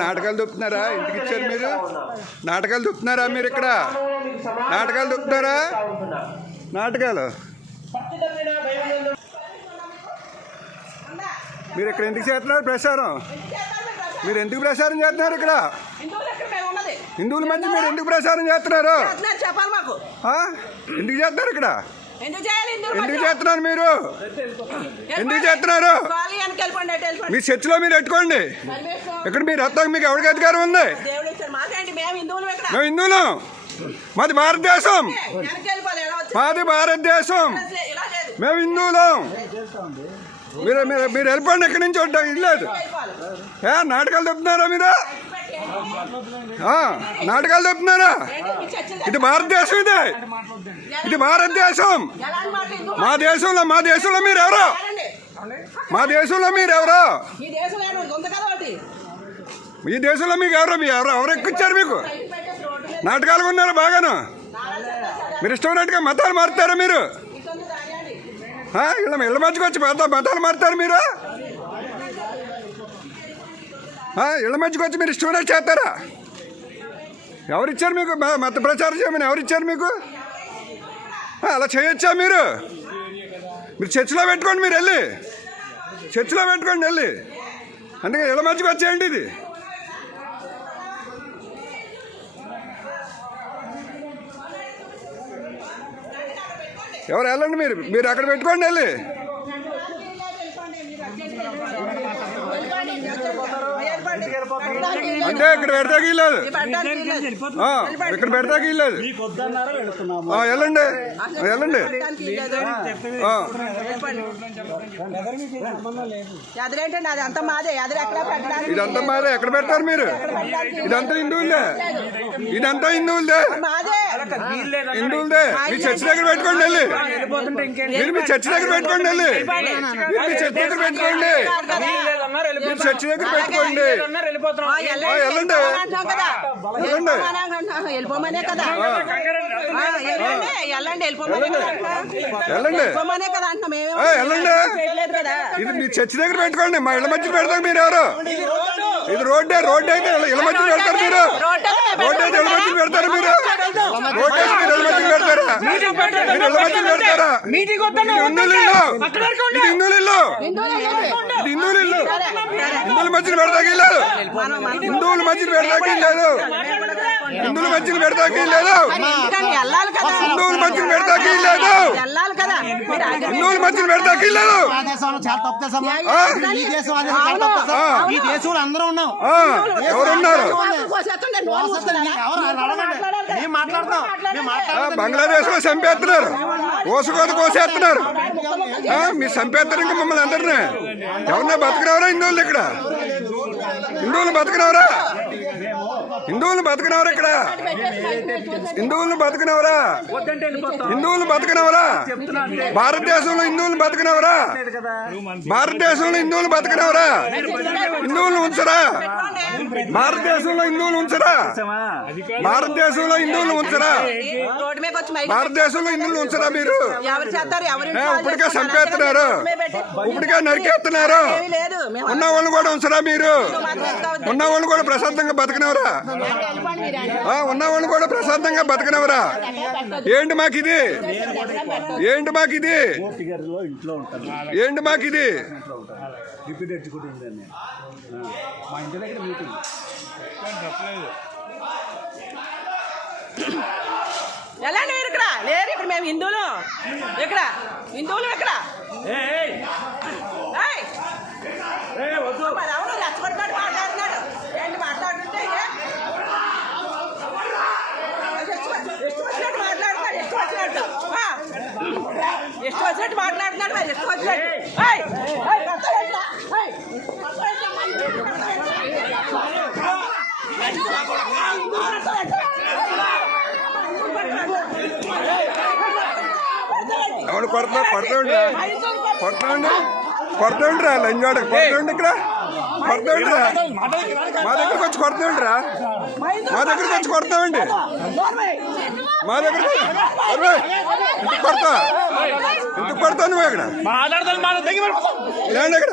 నాటకాలు దొప్పుతున్నారా? ఇంటికి ఇచ్చారు మీరు? నాటకాలు దొప్పుతున్నారా మీరు? ఇక్కడ నాటకాలు దొప్పుతున్నారా? నాటకాలు మీరు ఇక్కడ ఎందుకు చేస్తున్నారు ప్రచారం? మీరు ఎందుకు ప్రచారం చేస్తున్నారు? ఇక్కడ హిందువుల మధ్య మీరు ఎందుకు ప్రచారం చేస్తున్నారు? ఎందుకు చేస్తున్నారు? ఇక్కడ ఎందుకు చేస్తున్నారు మీరు? ఎందుకు చేస్తున్నారు? మీ చర్చిలో మీరు పెట్టుకోండి. ఇక్కడ మీరు వస్తాక మీకు ఎవరికి అధికారం ఉంది? మేము హిందువులం. మాది భారతదేశం. మాది భారతదేశం. మేము హిందువులం. మీరు మీరు మీరు వెళ్ళిపోండి. ఎక్కడి నుంచి ఇల్లేదు. నాటకాలు చెప్తున్నారా మీరు? నాటకాలు చెప్తున్నారా? ఇది భారతదేశం. ఇది భారతదేశం. మా దేశంలో మీరు ఎవరో? మా దేశంలో మీరు ఎవరో? ఈ దేశంలో మీకు ఎవరు ఎక్కిచ్చారు? మీకు నాటకాలు ఉన్నారు బాగాను. మీరు ఇష్టం ఉన్నట్టుగా మతాలు మారుతారా మీరు? ఇళ్ళ మధ్యకి వచ్చి మతాలు మారుతారు మీరు? ఇళ్ళ మధ్యకి వచ్చి మీరు ఇష్టం చేస్తారా? ఎవరిచ్చారు మీకు మత ప్రచారం చేయమని? ఎవరిచ్చారు మీకు? అలా చేయొచ్చా మీరు? మీరు చర్చిలో పెట్టుకోండి. మీరు వెళ్ళి చర్చిలో పెట్టుకోండి వెళ్ళి. అందుకే ఇళ్ళ మధ్యకి వచ్చేయండి. ఇది ఎవరు వెళ్ళండి. మీరు అక్కడ పెట్టుకోండి వెళ్ళి. అంటే ఇక్కడ పెడతాకి లేదు. ఇక్కడ పెడతాకి లేదు. వెళ్ళండి వెళ్ళండి. ఇదంతా మాదే. ఎక్కడ పెడతారు మీరు? ఇదంతా హిందువులదే. ఇదంతా హిందువులదే. హిందువులదే. మీ చర్చి దగ్గర పెట్టుకోండి వెళ్ళి. మీరు మీ చర్చి దగ్గర పెట్టుకోండి వెళ్ళి. మీ చర్చి దగ్గర పెట్టుకోండి. మీరు చర్చి దగ్గర పెట్టుకోండి. వెళ్ళండి ఇది మీ చర్చి దగ్గర పెట్టుకోండి. మా ఇళ్ళ మధ్య పెడతారు మీరు ఎవరు? ఇది రోడ్డు అయితే ఇళ్ళ మధ్య పెడతారు మీరు. రోడ్డు అయితే ఇళ్ళ మధ్య పెడతారు మీరు. రోడ్డు అయితే మీరు ఇళ్ళ మధ్య పెడతారా? మీరు ఇళ్ళ మధ్య పెడతారా? ఇది హిందువుల ఇల్లు. ఇది హిందువుల ఇల్లు. హిందువుల మధ్యన పెడతాకి లేదు. హిందువుల మధ్యన పెడతాకి లేదు. హిందువుల మధ్యన పెడతాకి లేదు. హిందువుల మధ్యన పెడతాకి లేదు. హిందువుల మధ్యన పెడతాకి లేదు. ఎవరున్నారు? బంగ్లాదేశ్ లో చంపేస్తున్నారు. కోసుకోత కోసేస్తున్నారు. మీరు చంపేస్తారు ఇంకా మమ్మల్ని అందరినీ. ఎవరన్నా బతకనవరా హిందువులు? ఇక్కడ హిందువులు బతకనవరా? హిందువులు బతకనవరా? ఇక్కడ హిందువులు బతకనవరా? హిందువులు బతకనవరా? భారతదేశంలో హిందువులు బతకనవరా? భారతదేశంలో హిందువులు బతకనవరా? హిందువులను ఉంచరా? భారతదేశంలో హిందువులు ఉంచరా? భారతదేశంలో హిందువులు ఉంచరా? భారతదేశంలో హిందువులు ఉంచరా? మీరు ఇప్పటికే చంపేస్తున్నారు. ఇప్పటికే నరికేస్తున్నారు. ఉన్న వాళ్ళు కూడా ఉంచరా? మీరు ఉన్న వాళ్ళు కూడా ప్రశాంతంగా బతకనవరా? ఉన్న వాళ్ళు కూడా ప్రశాంతంగా బతకనవరా? ఏంటి మాకిది? ఏంటి మాకిది? ఏంటి మాకిది? ఎలా లేరు ఇక్కడ? లేరు ఇక్కడ. మేము హిందువులు. ఇక్కడ హిందువులు. ఇక్కడ అవును రెచ్చగొట్టినట్టు మాట్లాడుతున్నాడు. ఏంటి మాట్లాడుతుంటే ಎಷ್ಟು వచ్చినట్టు మాట్లాడుతున్నాడు. ಎಷ್ಟು వచ్చినట్టు మాట్లాడుతున్నాడు. మరి ಎಷ್ಟು వచ్చినట్టు ఎవరు కొడతాండి కొడతాండిరా లంజాడకు కొడతాండి. ఇక్కడ కొడతాండిరా. మా దగ్గరకు వచ్చి కొడతాండిరా. మా దగ్గరకు వచ్చి కొడతామండి. మా దగ్గర ఇంటికి కొడతా. ఇంటికి కొడతా నువ్వు. ఇక్కడ లేండి. ఇక్కడ